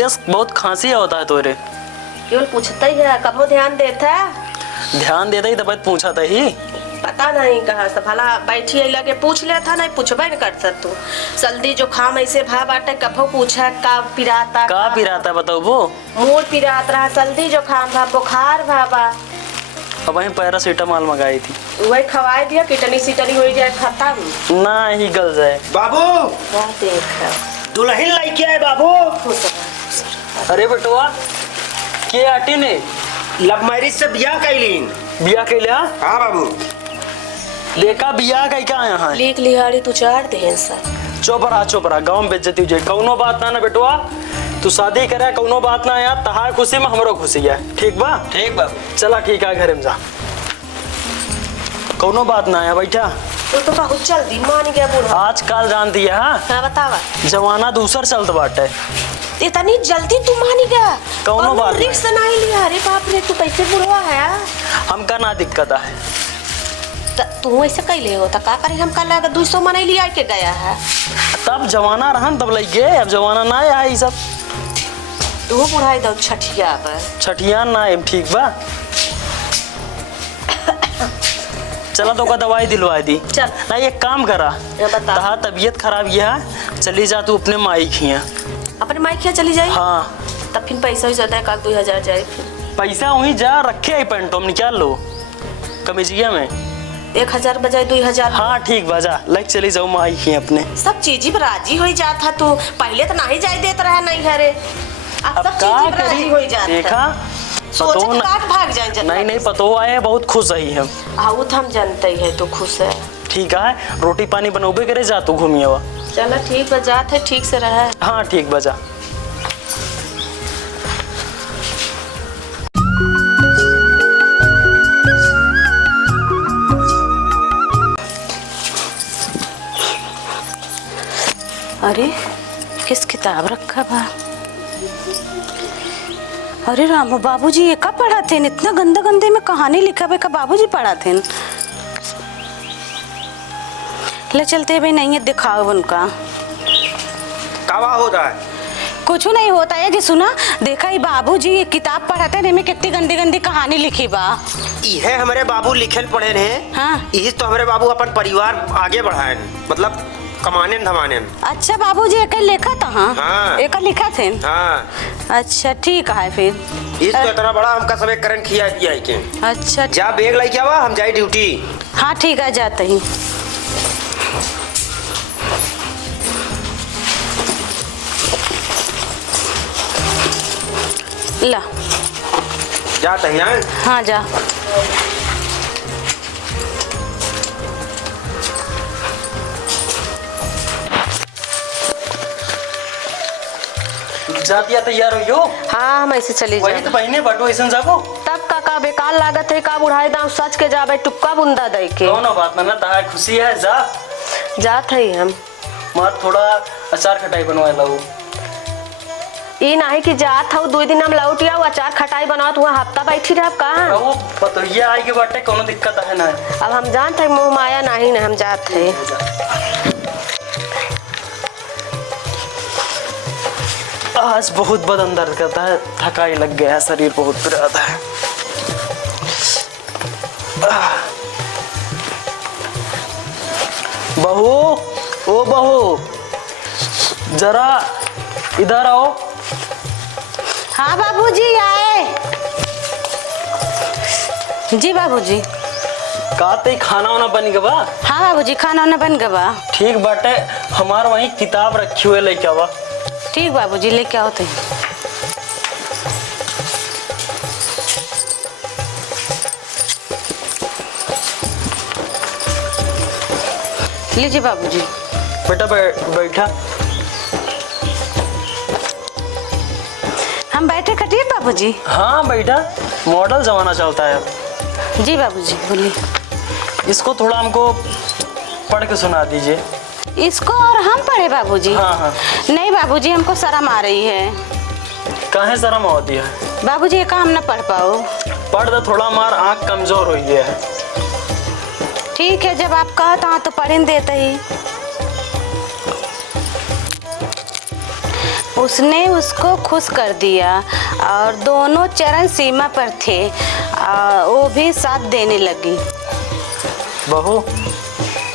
Case बहुत खांसी होता है तोरे। केवल पूछता ही है, कबो ध्यान देता ध्यान देता ही तब पूछा था ही। पता नहीं कहा से भला बैठी लगे पूछ ले था, नहीं पूछबे न कर तू। जल्दी जो खाम ऐसे भा बाटे कबो पूछा का पिराता बताओ वो मूड पिरात रहा। जल्दी जो खाम भा बुखार भाबा। अब वहीं पैरासीटामॉल मंगाई थी, वही खवाए दिया किटनी सिटनी हो जाए खत्म ना ही गल जाए। बाबू क्या देख दुल्हन लेके आए बाबू। अरे बटुआ के आटी ने लव मैरिज से बियाह कैलीन। बिया के लिया? हाँ बाबू। देखा बिया का क्या यहाँ लीक लिहाड़ी तू चार दे सर। चोपरा गाँव में बेइज्जती हो कौनो बात ना बेटुआ। तू शादी करे कौनो बात ना यार, तहार खुशी में हमरो खुशी है। ठीक बा? ठीक बाबू। चला ठीक है घर में जा, कौनो बात ना है बैठा। तो बहुत जल्दी मान गया बूढ़ा। आजकल जानती है हाँ बतावा जमाना दूसर चलत बाटे। इतनी जल्दी तू मान गया? कौनो बात रिक्स नहीं लिया। अरे बाप रे तू कैसे बुढ़वा है? हमका ना दिक्कत है। तू ऐसे कैले हो का करे? हम कल 200 मनाई लिया के गया है। तब जमाना रहन तब लग गए, अब जमाना ना है ये सब। तू बुढ़ाई दो छठिया पर छठिया ना है। ठीक बा चला तो का दवाई दिलवा दी। चल ना एक काम करा, तहा तबीयत खराब ये है, चली जा तू अपने माई खिया। अपने माई खिया चली जाए? हाँ तब फिर पैसा ही जाता है, कल 2000 जाए। फिर पैसा वहीं जा रखे है पेंटो में निकाल लो कमीजिया में 1000 बजाय 2000। हाँ ठीक बजा लाइक चली जाओ माई खिया अपने। सब चीज ही राजी हो जाता। तू पहले तो नहीं जाए देता रहा नहीं घरे, अब सब चीज राजी हो जाता। देखा सोचे तो काट भाग जाए। नहीं पतो आए बहुत खुश है हम। हाँ वो तो हम जानते ही है, तो खुश है। ठीक है रोटी पानी बनोबे करे जा तू घूमिए वा। चलो ठीक बजात है, ठीक से रहा। हाँ ठीक बजा। अरे किस किताब रखा बा? अरे रामू बाबूजी ये का पढ़ा थे? इतना गंदे गंदे में कहानी लिखा बे का बाबूजी पढ़ा थे। ले चलते भाई नहीं है दिखाओ उनका कावा होता है। कुछ नहीं होता है कि सुना देखा ही बाबूजी ये किताब पढ़ाते हैं, कितनी गंदी गंदी कहानी लिखी बा। ये हमारे बाबू लिखल पढ़े हैं। हाँ यही तो हमारे बाबू अपन परिवार आगे बढ़ाए, मतलब कमाने धमाने। अच्छा बाबूजी एक लिखा था? हाँ एक लिखा थे। हाँ अच्छा ठीक है फिर। इस तो इतना बड़ा हमका सब एक करंट खिया दिया है के। अच्छा जा बैग लेके आवा, हम जाए ड्यूटी। हाँ ठीक है जाते ही। ला जाते हैं। हाँ जा। जातिया तैयार हो यो? हाँ हम ऐसे चली वही तो पहने बटो ऐसा जाबो। तब का बेकार लागत है का बुढ़ाई दाम सच के जाबे टुक्का बुंदा दे के। दोनों बात ना तहार खुशी है जा। जात है हम मार थोड़ा अचार खटाई बनवा लाओ। ये नहीं कि जात हो 2 दिन हम लौट आओ अचार खटाई बनाओ तो हफ्ता बैठी रह कहाँ? वो पतोहिया आई के बाटे कोनो दिक्कत है ना। अब हम जानते हैं मोह माया नहीं ना, हम जात है। आज बहुत बदन दर्द करता है, थकाई लग गया है, शरीर बहुत पिराता है। बहू ओ बहू जरा इधर आओ। हाँ बाबूजी आए। जी बाबूजी। कहते खाना वाना बन गया? हाँ बाबूजी खाना वाना बन गया। ठीक बाटे, हमार वहीं किताब रखी हुए लेके आवा। ठीक बाबूजी लेके आओ। लीजिए बाबूजी। बेटा बैठा। हम बैठे कटिए बाबूजी। हाँ बैठा, मॉडल जमाना चलता है अब। जी बाबूजी बोलिए। इसको थोड़ा हमको पढ़ के सुना दीजिए। इसको और हम पढ़े बाबूजी? हाँ हाँ। नहीं बाबूजी हमको शर्म आ रही है। काहे शर्म होती है? बाबूजी ये काम न पढ़ पाओ। पढ़ दो, थोड़ा हमार आँख कमजोर हो गया है। ठीक है जब आप कहता तो पढ़ने देते ही। उसने उसको खुश कर दिया और दोनों चरण सीमा पर थे। वो भी साथ देने लगी। बहू,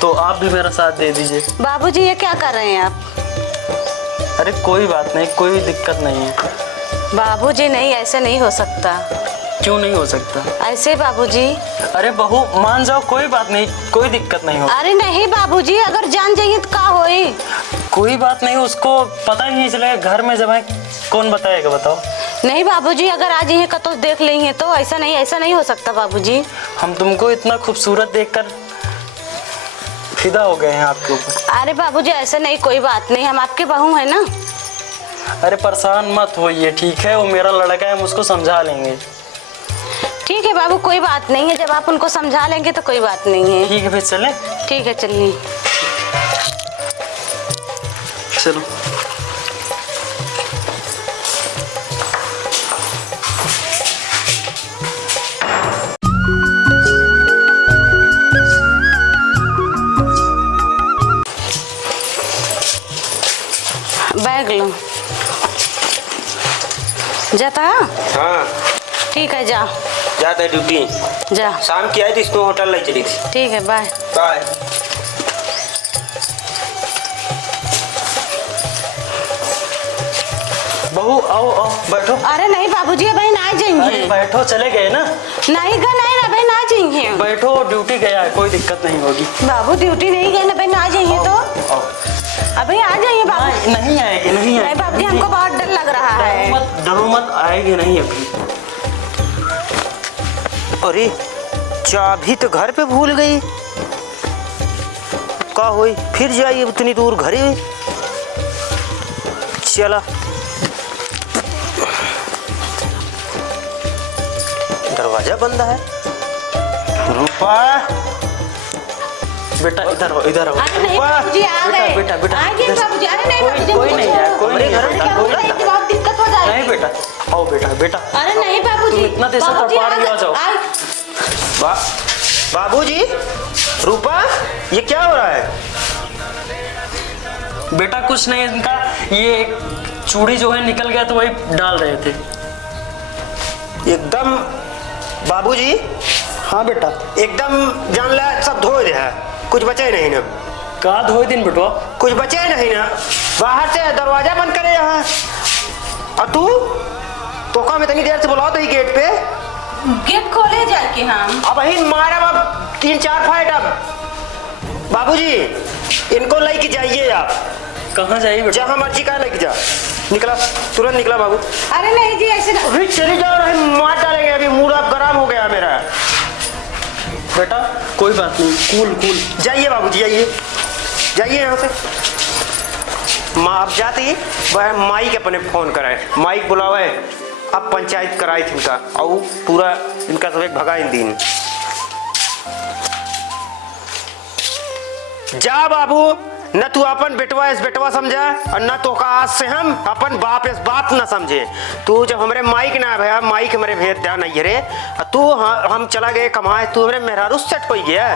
तो आप भी मेरा साथ दे दीजिए। बाबूजी ये क्या कर रहे हैं आप? अरे कोई बात नहीं, कोई दिक्कत नहीं है। बाबूजी नहीं, ऐसे नहीं हो सकता। क्यों नहीं हो सकता? ऐसे बाबूजी। अरे बहू मान जाओ, कोई बात नहीं, कोई दिक्कत नहीं हो। अरे नहीं बाबूजी, अगर जान जाइए तो क्या होई? कोई बात नहीं, उसको पता ही नहीं चलेगा। घर में जब है कौन बताएगा, बताओ। नहीं बाबूजी, अगर आज ये कतो देख लेंगे तो ऐसा नहीं हो सकता बाबूजी। हम तुमको इतना खूबसूरत देखकर फिदा हो गए हैं आपके ऊपर। अरे बाबूजी ऐसा नहीं, कोई बात नहीं, हम आपके बहू है ना। अरे परेशान मत होइए, ठीक है? वो मेरा लड़का है, हम उसको समझा लेंगे। ठीक है बाबू, कोई बात नहीं है, जब आप उनको समझा लेंगे तो कोई बात नहीं है। ठीक है फिर चलें? ठीक है चलिए। चलो। बैग लो। जाता? हाँ ठीक है जा। जाता है ड्यूटी। जा। शाम की आई थी, इसको होटल ले चली थी। ठीक है बाय। बाय। बहू आओ आओ, बैठो। अरे नहीं बाबूजी, अभी ना अरे जाएंगे। बैठो, चले गए ना? नहीं गा नहीं, अभी ना जाएंगे। बैठो, ड्यूटी गया है, कोई दिक्कत नहीं होगी। बाबू ड्यूटी नहीं गए, अभी ना जाएंगे तो आओ। अभी आ जाइए बाबू। नहीं आएगी, नहीं आएगी। बाबूजी हमको बहुत डर लग रहा है। डरो मत, आएगी नहीं अभी। अरे चाबी तो घर पे भूल गई। का हुई? फिर जाइए उतनी दूर घरे। चला, दरवाजा बंद है। रूपा बेटा इधर हो, इधर हो। अरे नहीं बाबूजी, आ गए। बेटा बेटा आ गए बाबूजी। अरे नहीं बाबूजी, कोई नहीं है, कोई नहीं है। अरे बाबूजी, बहुत दिक्कत हो जाएगी। नहीं बेटा, आओ बेटा, बेटा। अरे नहीं बाबूजी, तुम इतना देर से बाबूजी, तड़पा रही हो, आ जाओ। बाबूजी, रूपा, ये क्या हो रहा है? बेटा कुछ नहीं, इनका ये चूड़ी जो है निकल गया तो वही डाल रहे थे। एकदम बाबूजी। हाँ बेटा। एकदम जान ला, सब धो दे है, कुछ बचे नहीं ना। का धोए दिन बेटवा? कुछ बचे नहीं ना। बाहर से दरवाजा बंद करे यहाँ। और तू तो का मैं इतनी देर से बुलाओ तो ही गेट पे। गेट खोले जाके हम। अब ही मारा, अब 3-4 फाइट। अब बाबूजी इनको लेके जाइए आप। कहाँ जाइए बेटा? जहाँ मर्जी का लेके जा। निकला, तुरंत निकला बाबू। अरे नहीं जी, ऐसे अभी चली जाओ, नहीं मार डालेंगे। अभी मूड अब गर्म हो गया मेरा। बेटा कोई बात नहीं, कूल कूल। जाइए बाबूजी, जाइए जाइए यहाँ से। माँ अब जाती वह माइक अपने फोन कराए, माइक बुलावे। अब पंचायत कराई थी इनका, और पूरा इनका सब एक भगा इन दिन। जा बाबू, न तू अपन बेटवा इस बेटवा समझा, और न तो का आज से हम अपन बाप इस बाप न समझे। तू जब हमरे माइक ना भैया, माइक हमारे भेद ध्यान नहीं रे। तू हम चला गए कमाए, तू हमरे मेहरारू सेट हो गया।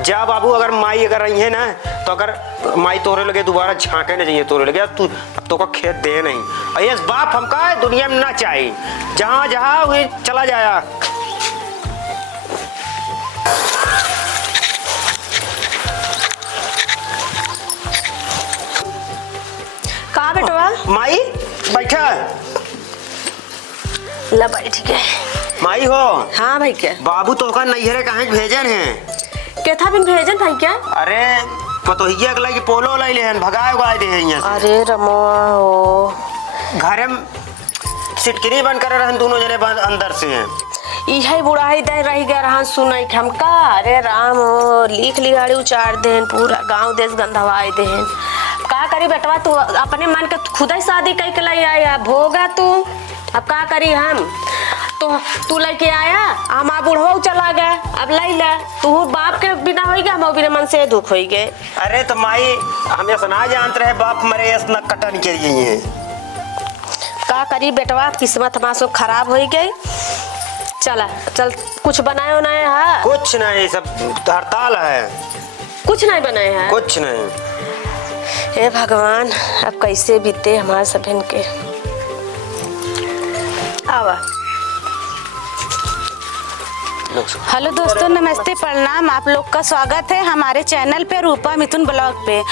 जा बाबू, अगर माई अगर रही है ना, तो अगर माई तोरे लगे दोबारा झांके न जाइए तोरे लगे। तू अब तो का खेत दे नहीं। ये बाप हमका दुनिया में ना चाहिए। जहाँ जहाँ हुए चला जाया। कहा बेटवा? माई बैठा। ला बैठ गए। माई हो। हाँ भाई क्या? बाबू तो का नैहरे कहीं भेजन है। क्या था बिन भेजन भाई क्या? अरे पतोहिया अगला की पोलो लाई लेहन, भगाए उगाए दे यहाँ से। अरे रमोआ हो। घरे में सिटकिनी बन कर रहन, दोनों जने बंद अंदर से हैं। इहे बुढ़ाई दे रही गए रहा सुनाई हमका। अरे राम हो, लिख लिहाड़ी उचार देन, पूरा गांव देश गंधवाए देन। का करी बेटवा, तू अपने मन के खुद ही शादी कई के लाई आया भोगा तू। अब का करी हम तो, तू लेके आया, हमारा बुढ़वा चला गया। अब लाई ला, तू बाप के बिना हो गया, हम बिना मन से दुख हो गए। अरे तो माई हमें सुना जानते रहे, बाप मरे न कटन के लिए। का करी बेटवा, किस्मत हमारा खराब हो गई। चला चल, कुछ बनाए उनाए है? कुछ नहीं, सब हड़ताल है। कुछ नहीं बनाए हैं? कुछ नहीं। हे भगवान, अब कैसे बीते हमारे सभिन के। आवा। हेलो दोस्तों, नमस्ते, प्रणाम। आप लोग का स्वागत है हमारे चैनल पे, रूपा मिथुन ब्लॉग पे।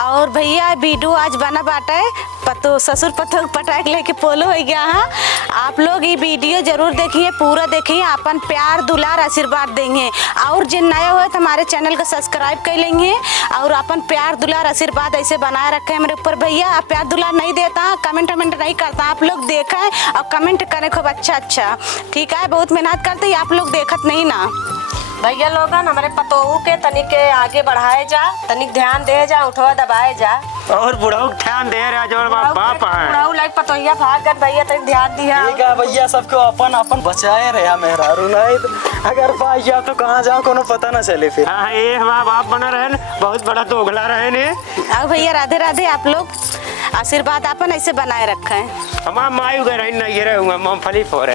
और भैया वीडियो आज बना बाटा है पतो ससुर पतो पटाख लेके पोलो हो गया। हाँ, आप लोग ये वीडियो जरूर देखिए, पूरा देखिए, अपन प्यार दुलार आशीर्वाद देंगे। और जिन नए हुए तो हमारे चैनल को सब्सक्राइब कर लेंगे और अपन प्यार दुलार आशीर्वाद ऐसे बनाए रखे हैं मेरे ऊपर। भैया आप प्यार दुलार नहीं देता, कमेंट नहीं करता, आप लोग देखा है और कमेंट करें खूब अच्छा। ठीक है, बहुत मेहनत करते हैं, आप लोग देखत नहीं ना। भैया लोगन हमारे पतोहू के तनिक आगे बढ़ाए जा, तनिक ध्यान दे जा, उठवा दबाए जा। और बुढ़ऊ ध्यान दे रहा जो बाप है। बुढ़ऊ लाइक पतोहिया भाग गन, भैया तनिक ध्यान दिया। ठीक है भैया, सबको अपन अपन बचाए रहे मेहरा नहीं तो अगर पाई गया तो कहाँ जाओ कोनो पता ना चले फिर। हाँ, ये हमारा बाप बना रहे न, बहुत बड़ा दोगला रहे ने। और भैया राधे राधे, आप लोग आशीर्वाद अपन ऐसे बनाए रखा है। हमारा मायू गए नहीं रहे, मूंगफली फोड़े।